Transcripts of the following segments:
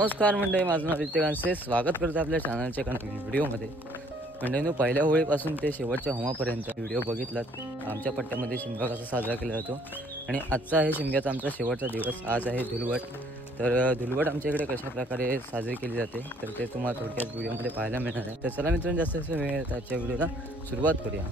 नमस्कार मंडळी, माझं नाव आदित्य गांसे. स्वागत करतो आपल्या चॅनलच्या एका नवीन व्हिडिओमध्ये. मंडळींनो, पहिल्या होळीपासून ते शेवटच्या होमापर्यंत व्हिडिओ बघितलात. आमच्या पट्ट्यामध्ये शिमगा कसा साजरा केला जातो आणि आजचा आहे शिमग्याचा आमचा शेवटचा दिवस. आज आहे धुलवट. तर धुलवट आमच्या इकडे कशा प्रकारे साजरी केली जाते तर ते तुम्हाला थोडक्यात व्हिडिओमध्ये पाहायला मिळणार आहे. तर चला मित्रांनो, जास्त वेळ आजच्या व्हिडिओला सुरुवात करूया.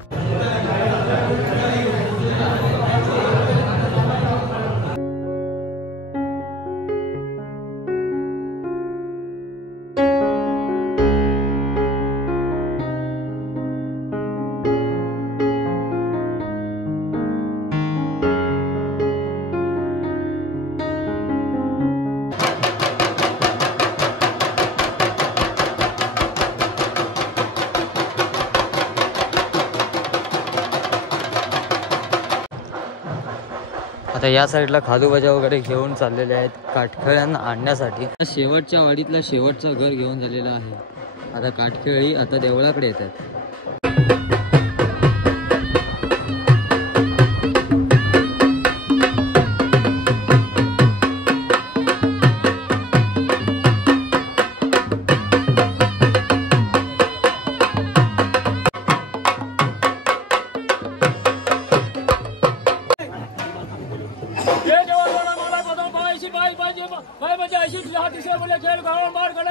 आता या साईडला खादूबाजा वगैरे घेऊन चाललेले आहेत काटखेळ्यांना आणण्यासाठी. शेवटच्या वाडीतलं शेवटचं घर घेऊन झालेलं आहे. आता काटखेळी आता देवळाकडे येतात.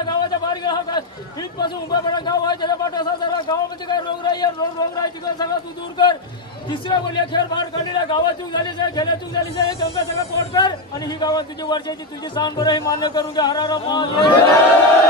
गावाच्या बाहेर गेला इथपासून उभा पडा गाव आहे त्याला पाठ असा झाला. गावामध्ये काय रोगराई रोगराई तिथं सगळं तू दूर कर. तिसऱ्या बोलल्या खेळ बाहेर काढलेला गावात चूक झालीच आहे, खेळ्या चूक झालीच आहे. गंगा सगळं पोट कर आणि ही गावात तुझी वर्षाची तुझी सांग बरं हे मान्य करून घ्या. हर हर महादेव.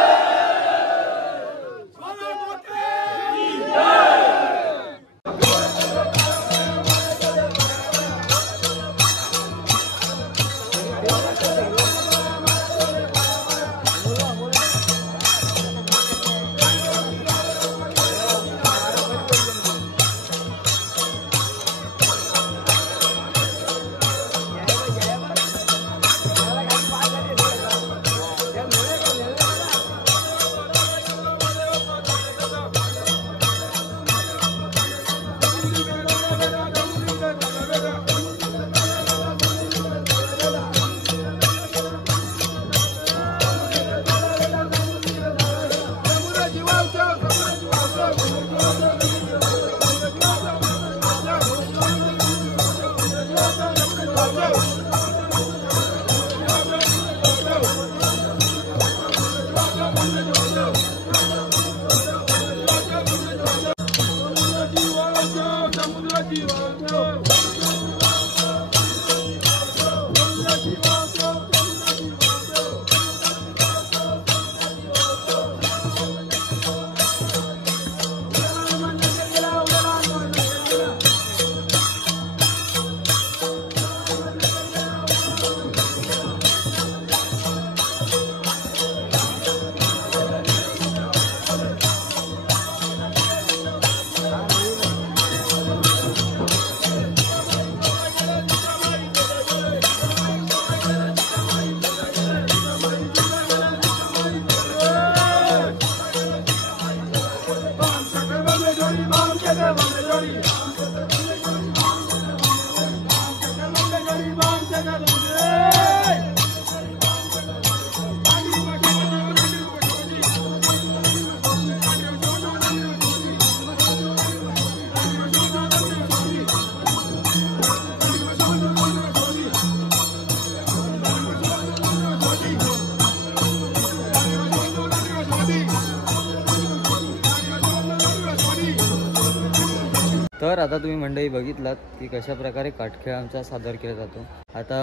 तर आता तुम्ही मंडळी बघितलात की कशा प्रकारे काटखेळ आमचा सादर केला जातो. आता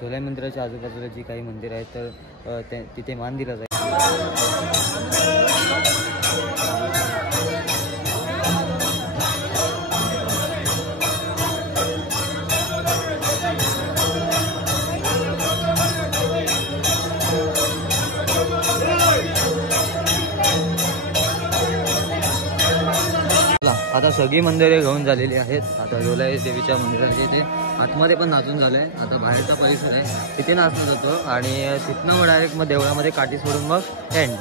झोलाई मंदिराच्या आजूबाजूला जी काही मंदिर आहेत तर तिथे मान दिला जाईल. आता सगळी मंदिरे घेऊन झालेली आहेत. आता झोलाई देवीच्या मंदिराच्या इथे आतमध्ये पण नाचून झालंय. आता बाहेरचा परिसर आहे तिथे नाचलं जातो आणि तिथनं मग डायरेक्ट मग देवळामध्ये काठी सोडून मग एंड.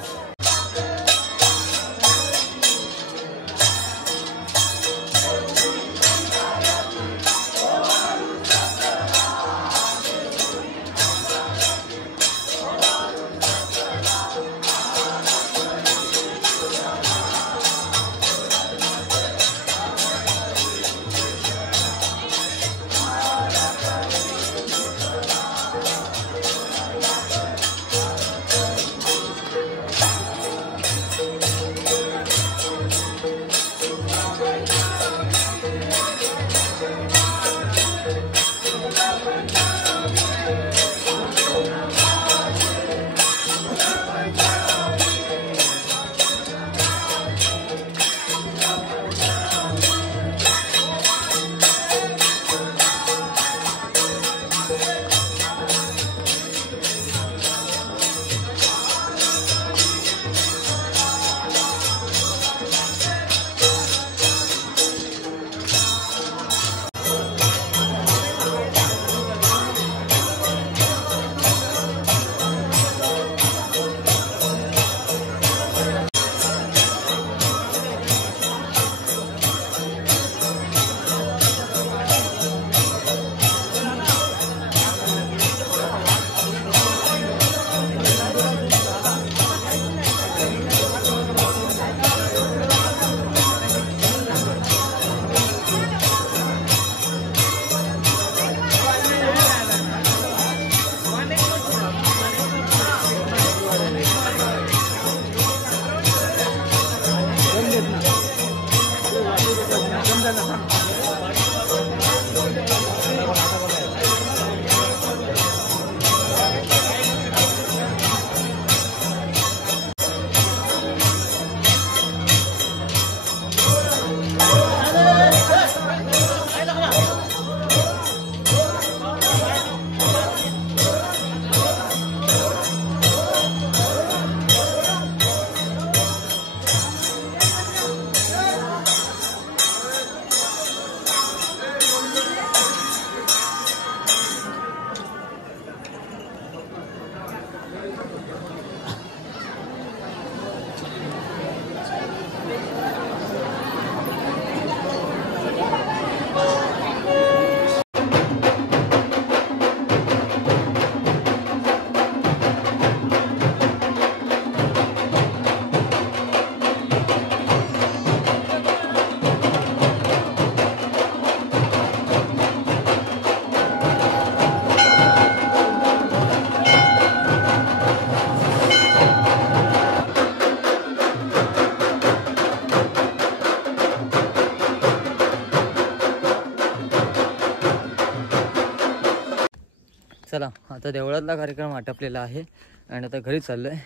चला आता देवळातला कार्यक्रम आटपलेला आहे आणि आता घरी चाललो आहे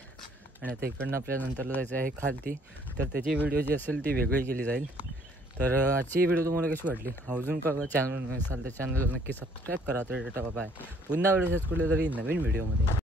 आणि आता इकडनं आपल्याला नंतरला जायचं आहे खालती. तर त्याची व्हिडिओ जी असेल ती वेगळी केली जाईल. तर आजची व्हिडिओ तुम्हाला कशी वाटली अजून का चॅनल नसेल तर चॅनलला नक्की सबस्क्राईब करा. तर टाटा बाय. पुन्हा वेळेस कुठल्या तरी नवीन व्हिडिओमध्ये.